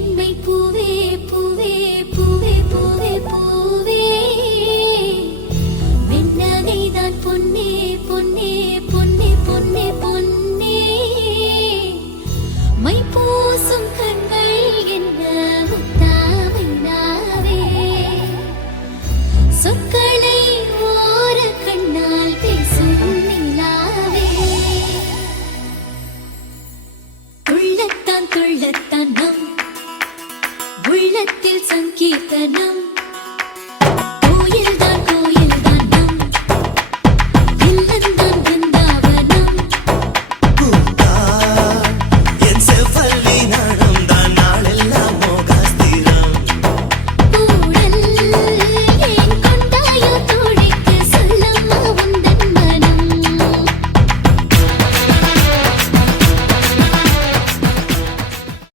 பெண்மை பூவே பூவே பூவே பூவே பூவே வெண்ணகைதான் பொன்னே பொன்னே பொன்னே பொன்னே பொன்னே மை பூசும் கண்கள் என்ன முத்தாமைனாவே சொற்களை ஓர கண்ணால் பேசும் நிலாவே துள்ளத்தான் துள்ளத்தான் நம் உள்ளத்தில் சங்கீர்த்தனம்